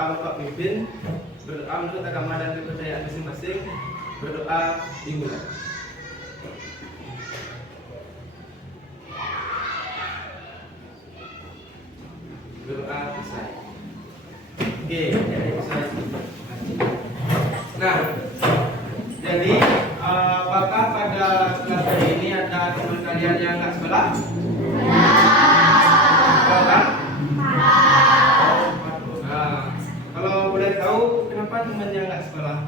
berdoa Bapak pimpin, berdoa menurut agama dan kepercayaan masing-masing, berdoa dimulai. Berdoa selesai. Oke, jadi selesai. Nah, jadi apakah pada kelas hari ini ada teman kalian yang nggak sekolah? Ada. Nah, kalau boleh tahu kenapa temannya nggak sekolah?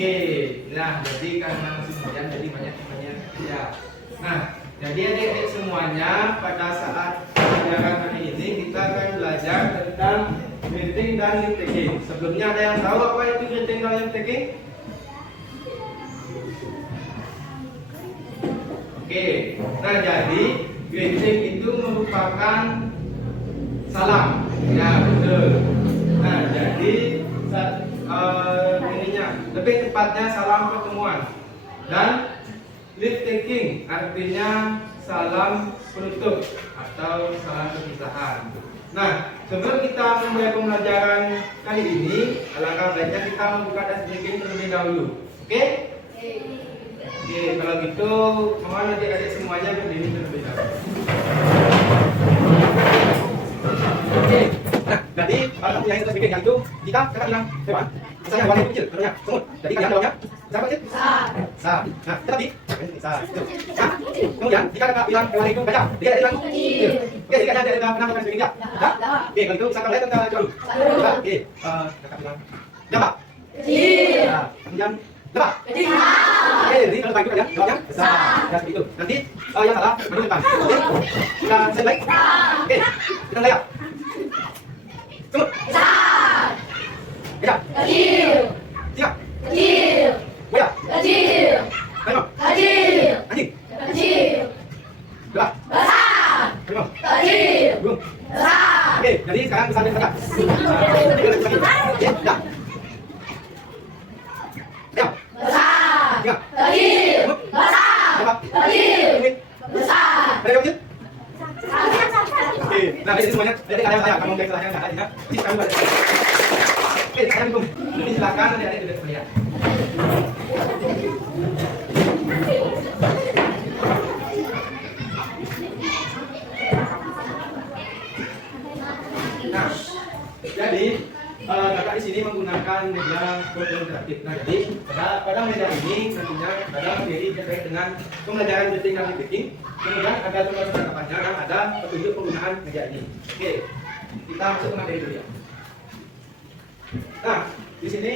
Oke, nah jadi karena musim hujan jadi banyak ya. Nah, jadi adik-adik semuanya pada saat pelajaran hari ini kita akan belajar tentang greeting dan lip taking. Sebelumnya ada yang tahu apa itu greeting dan lip taking? Oke, nah jadi greeting itu merupakan salam, ya betul. Nah jadi lebih tepatnya salam pertemuan, dan leave taking artinya salam penutup atau salam perpisahan. Nah, sebelum kita memulai pembelajaran kali ini, alangkah baiknya kita membuka dan sedikit terlebih dahulu. Oke? Oke, kalau gitu mohon adik-adik semuanya berdiri terlebih dahulu. Oke. Nah, jadi kalau yang kita bikin itu kita akan bilang hewan. Misalnya hewan itu kecil, contohnya semut. Jadi kita jawabnya siapa kecil? Besar. Nah, tetapi besar. Nah, kemudian jika kita bilang hewan itu gajah, dia bilang kecil. Oke, jika dia pernah makan sebagainya. Nah, oke, kalau itu misalkan lihat kita coba. Oke, kita bilang jambak. Kecil. Nah, kemudian lebah. Kecil. Oke, jadi kalau itu kalian jawabnya besar. Ya seperti itu. Nanti yang salah baru depan. Oke, kita selesai. Oke, kita lihat. Semut. Besar. Gajah. Kecil. Singa. Kecil. Buaya. Kecil. Harimau. Kecil. Anjing. Kecil. Lebah. Besar. Harimau. Kecil. Burung. Besar. Oke, jadi sekarang besarnya saja. Oke, dah. Ayam. Besar. Singa. Kecil. Besar. Lebah. Kecil. Besar. Ada yang kecil? Oke, nah ini semuanya jadi ada yang saya kamu guys yang ada ya. Sip kami balik. Oke, sekarang itu. Ini silakan adik-adik duduk semuanya. Nah, jadi kakak di sini menggunakan media kode interaktif. Nah, jadi pada media ini nantinya ada materi terkait dengan pembelajaran greeting dan lip taking. Kemudian ada tugas tanggapannya dan ada petunjuk penggunaan media ini. Oke, kita masuk ke materi dulu ya. Nah, di sini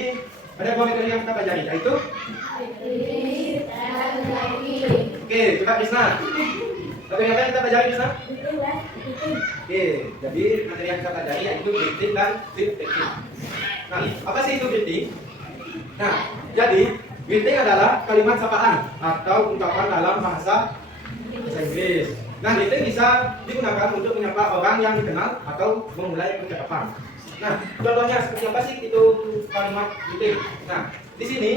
ada dua materi yang kita pelajari, yaitu oke, coba Krisna. Materi apa yang kita pelajari Krisna? Oke, jadi materi yang kita pelajari yaitu greeting dan lip taking. Nah, apa sih itu greeting? Nah, jadi greeting adalah kalimat sapaan atau ungkapan dalam bahasa Inggris. Nah, greeting bisa digunakan untuk menyapa orang yang dikenal atau memulai percakapan. Nah, contohnya seperti apa sih itu kalimat greeting? Nah, di sini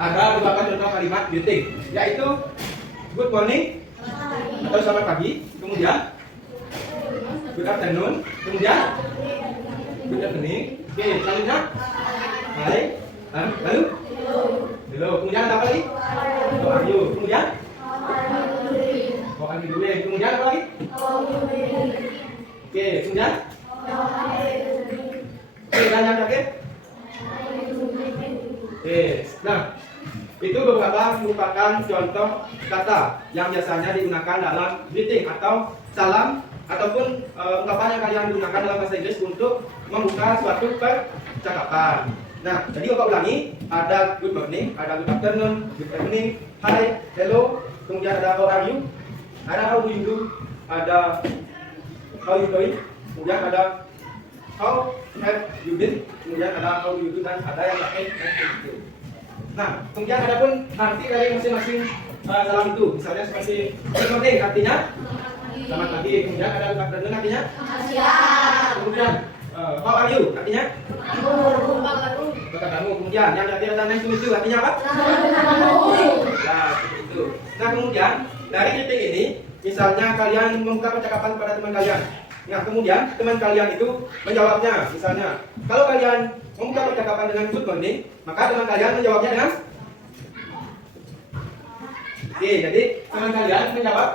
ada beberapa contoh kalimat greeting, yaitu good morning atau selamat pagi, kemudian good afternoon, kemudian good evening. Oke, selanjutnya hi, lalu hello, kemudian ada apa lagi? How are you, kemudian how are you doing, kemudian apa lagi? Oke, kemudian oke, dan yang terakhir nah itu beberapa merupakan contoh kata yang biasanya digunakan dalam greeting atau salam ataupun ungkapan yang kalian gunakan dalam bahasa Inggris untuk membuka suatu percakapan. Nah, jadi Bapak ulangi, ada good morning, ada good afternoon, good evening, hi, hello, kemudian ada how are you, ada how do you do, ada how you doing, kemudian ada how have you been, kemudian ada how do you do, dan ada yang lain dan begitu. Nah, kemudian ada pun arti dari masing-masing salam itu. Misalnya seperti good morning artinya selamat pagi. Kemudian ada good afternoon artinya kemudian how are you artinya kamu. Kemudian yang terakhir ada nice to meet you artinya apa? Nah, seperti itu. Nah, kemudian dari titik ini, misalnya kalian membuka percakapan pada teman kalian. Nah, kemudian teman kalian itu menjawabnya. Misalnya, kalau kalian membuka percakapan dengan good morning, maka teman kalian menjawabnya dengan oke, jadi teman kalian menjawab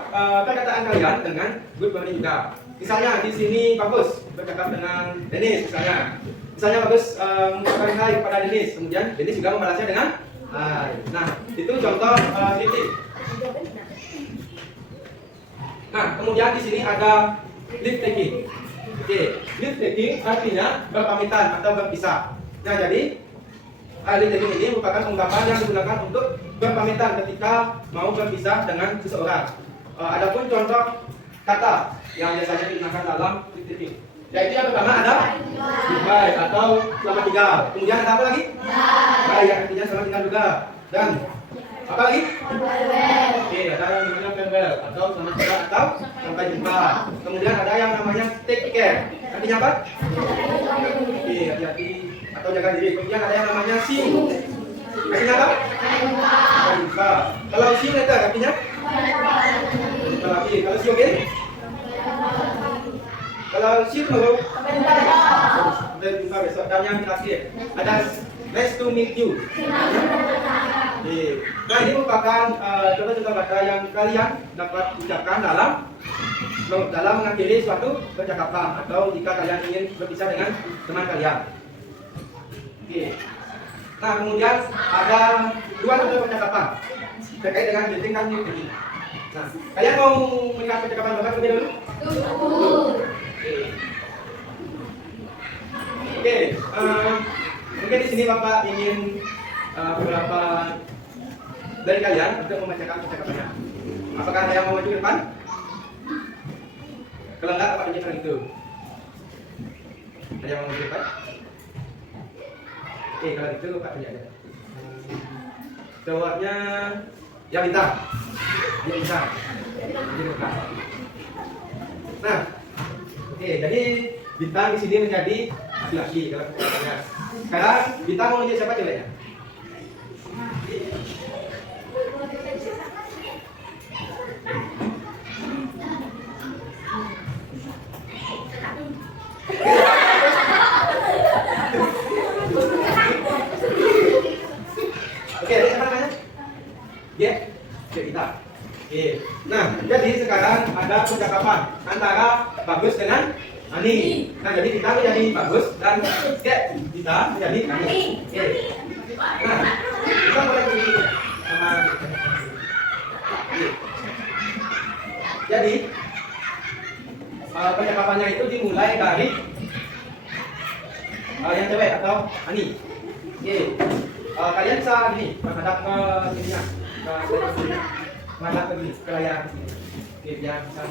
perkataan kalian dengan good morning juga. Misalnya di sini Bagus bercakap dengan Dennis misalnya. Misalnya Bagus mengucapkan hai kepada Dennis, kemudian Dennis juga membalasnya dengan hai. Nah, itu contoh kritik. Nah, kemudian di sini ada leave taking. Oke, leave taking artinya berpamitan atau berpisah. Nah, jadi leave taking ini merupakan ungkapan yang digunakan untuk berpamitan ketika mau berpisah dengan seseorang. Adapun contoh kata yang biasanya digunakan dalam leave taking, yaitu yang pertama ada goodbye atau selamat tinggal. Kemudian ada apa lagi? Bye, artinya selamat tinggal juga. Dan apa lagi? Oke, ada yang namanya farewell atau selamat tinggal atau sampai jumpa. Kemudian ada yang namanya take care. Artinya apa? Oke, hati-hati atau jaga diri. Kemudian ada yang namanya see you. Artinya apa? Sampai jumpa. Kalau see you later artinya? Jumpa lagi. Kalau see you again? Kalau see you tomorrow? Sampai jumpa besok. Dan yang terakhir ada nice to meet you. Nah, ini merupakan contoh-contoh kata yang kalian dapat ucapkan dalam mengakhiri suatu percakapan atau jika kalian ingin berpisah dengan teman kalian. Oke. Nah, kemudian ada dua contoh percakapan terkait dengan greeting dan greeting. Nah, kalian mau melihat percakapan bapak terlebih dahulu? Oke. Mungkin di sini bapak ingin beberapa dari kalian untuk membacakan percakapannya. Apakah ada yang mau maju ke depan? Kalau enggak, bapak tunjukkan itu. Ada yang mau maju ke depan? Oke, kalau gitu bapak tunjuk aja. Jawabnya yang bintang. Yang bintang. Nah, oke, jadi bintang di sini menjadi laki-laki kalau percakapannya. Sekarang bintang mau menjadi siapa ceweknya? Oke, ada siapa namanya? Dia kita. Oke. Nah, jadi sekarang ada percakapan antara Bagus dengan Ani. Nah, jadi kita menjadi Bagus dan kita menjadi Ani. Oke. Nah, kita mulai begini sama. Jadi percakapannya itu dimulai dari yang cewek atau Ani. Oke. Kalian bisa gini menghadap ke sininya, menghadap ke sini, ke layar sini. Oke, biar bisa.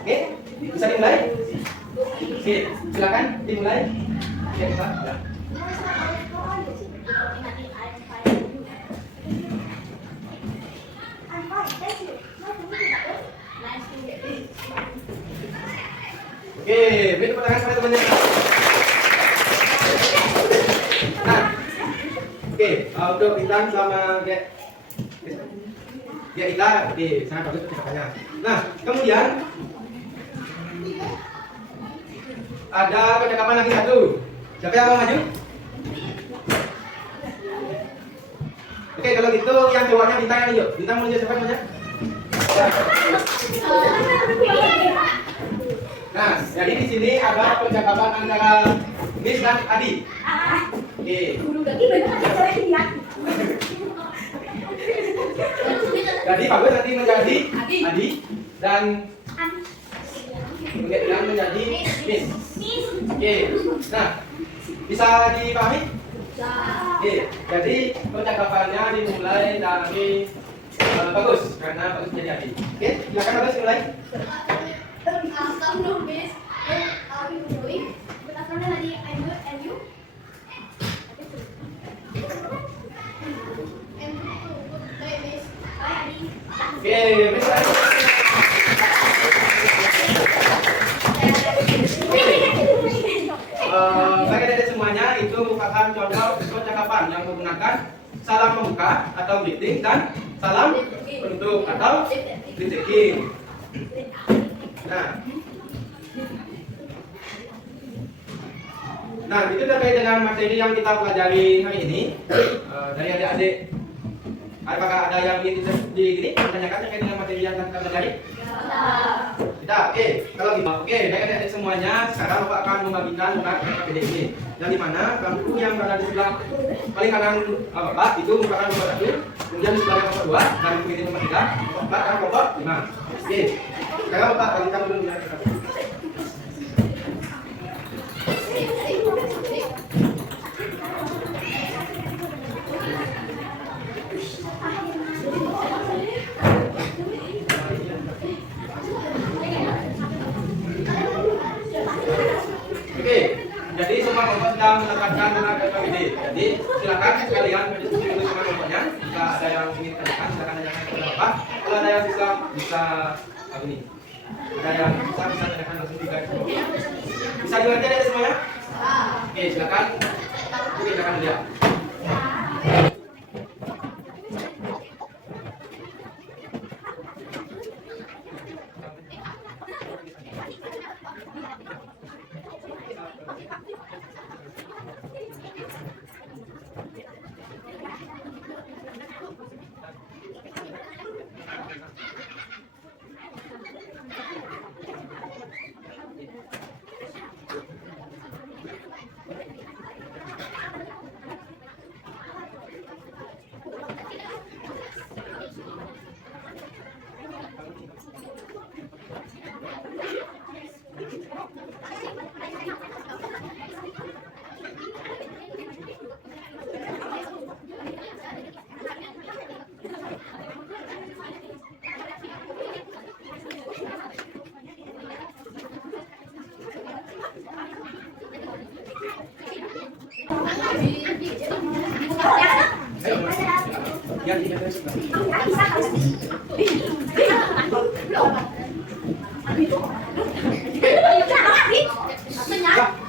Oke, bisa dimulai. Oke, silakan dimulai. Oke, kita. Ya. Oke, beri tepuk tangan kepada temannya. Nah, oke, untuk bintang sama dia kita, oke, sangat bagus percakapannya. Nah, kemudian ada percakapan lagi satu. Siapa yang mau maju? Oke, kalau gitu yang cowoknya bintang yang tunjuk. Bintang mau tunjuk siapa namanya? Nah, jadi di sini ada percakapan antara Miss dan Adi. Oke. Jadi Bagus nanti menjadi Adi dan menjadi Miss. Oke. Nah, bisa dipahami? Oke. Jadi percakapannya dimulai dari Bagus karena Bagus menjadi Adi. Oke, silakan Bagus mulai. Afternoon, Miss. How are you doing? Good afternoon, Adi. I'm good. And you? Oke, bagi adik semuanya itu merupakan contoh percakapan yang menggunakan salam membuka atau greeting dan salam penutup atau greeting. Nah, itu terkait dengan materi yang kita pelajari hari ini. Dari adik-adik, apakah ada yang ingin ditanyakan terkait dengan materi yang kita pelajari? Tidak. Oke, kalau gitu. Oke, baik adik-adik semuanya, sekarang Bapak akan membagikan muka KPD ini. Yang dimana kamu yang berada di sebelah paling kanan Bapak itu merupakan kelompok 1, kemudian di sebelah kelompok 2, dan ini kelompok 3, kelompok 4 dan kelompok 5. Oke, sekarang Bapak bagikan dulu muka KPD. Oke, jadi semua kelompok sudah mendapatkan tenaga KPD. Jadi silakan sekalian berdiskusi dulu sama kelompoknya. Jika ada yang ingin ditanyakan, silakan tanyakan kepada Bapak. Kalau ada yang bisa ini, ada yang bisa tanyakan langsung juga. Bisa dimengerti ada semuanya? Oke, silakan. Oke, silakan lihat.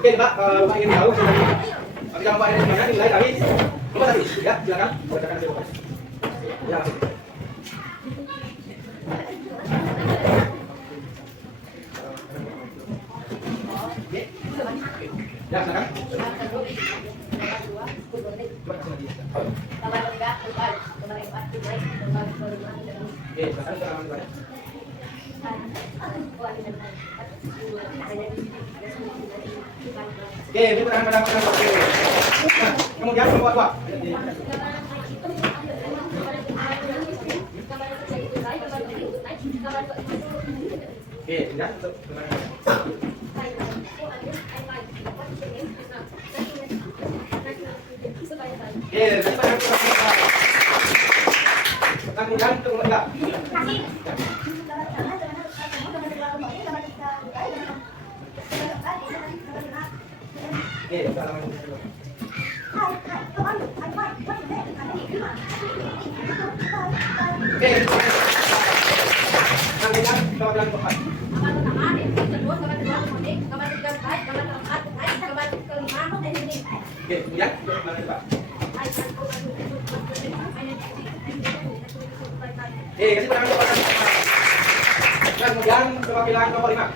Oke, Pak, Bapak ingin tahu ketika Bapak ada semuanya dimulai dari nomor 1, ya, silakan bacakan hasil Bapak. Ya. Ya, silakan. Oke, ini pada. Nah, kemudian kelompok 2. Oke, tidak untuk kemudian kelompok 3. Oke, salaman dulu. Oke. Kemudian kelompok 4. Oke, kemudian kelompok 5. Kasih tangan kepada dan kemudian perwakilan kelompok 5.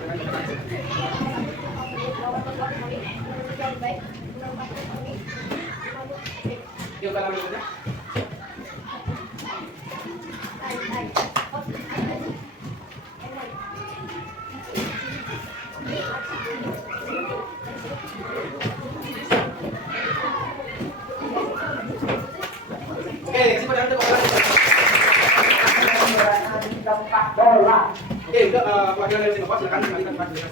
Yuk, kalau berikutnya. Oke, kasih pada untuk Oke, untuk perwakilan dari Singapura silakan kembalikan tempat diri.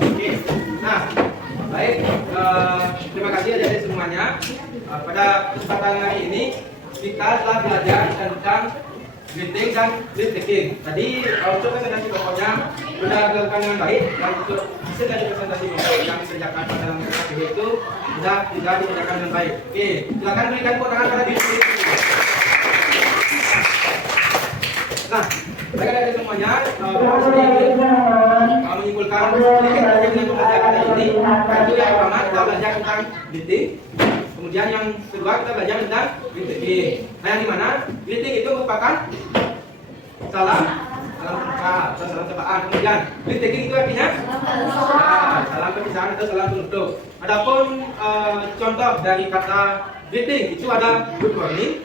Oke, nah, baik, terima kasih adik-adik semuanya. Pada kesempatan hari ini kita telah belajar tentang greeting dan lip taking. Tadi untuk presentasi pokoknya sudah dilakukan dengan baik, dan untuk hasil dari presentasi pokok yang dikerjakan pada dalam itu sudah dikerjakan dengan baik. Oke, silakan berikan tepuk tangan pada diri sendiri. Nah, adik-adik semuanya, sedikit menyimpulkan sedikit dengan pembelajaran kali ini. Itu yang pertama kita belajar tentang greeting. Kemudian yang kedua kita belajar tentang greeting. Nah, yang dimana greeting itu merupakan salam terbuka atau salam sapaan. Kemudian greeting itu artinya salam perpisahan atau salam penutup. Adapun contoh dari kata greeting itu ada good morning,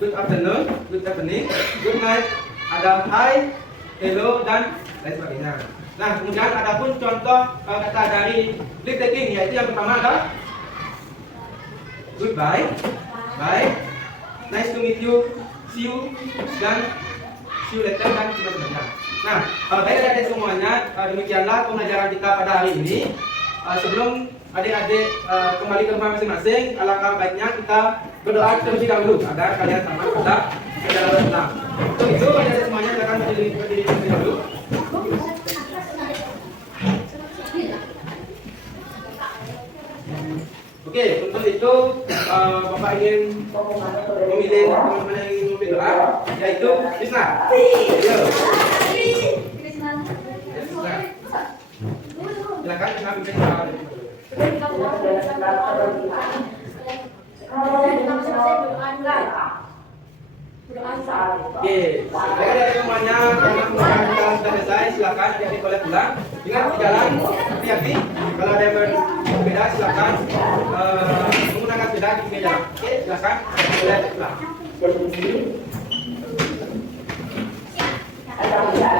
good afternoon, good evening, good night, ada hi, hello, dan lain sebagainya. Nah, kemudian adapun contoh kata dari greeting yaitu yang pertama ada goodbye, bye, nice to meet you, see you, dan see you later, dan sebagainya. Nah, baik adik-adik semuanya, demikianlah pembelajaran kita pada hari ini. Sebelum adik-adik kembali ke rumah masing-masing, alangkah baiknya kita berdoa terlebih dahulu agar kalian selamat pada perjalanan pulang. Untuk itu adik-adik semuanya silakan berdiri terlebih dahulu. Oke, untuk itu Bapak ingin memilih teman-teman yang ingin memberi doa, yaitu Krisna. Ayo. Silakan Krisna pimpin doa. Oke, adik-adik semuanya, karena pembelajaran kita sudah selesai, silakan adik-adik boleh pulang. Ingat di jalan, hati-hati. Kalau ada yang berbeda, silakan menggunakan sepeda di pinggir jalan. Oke, silakan boleh pulang.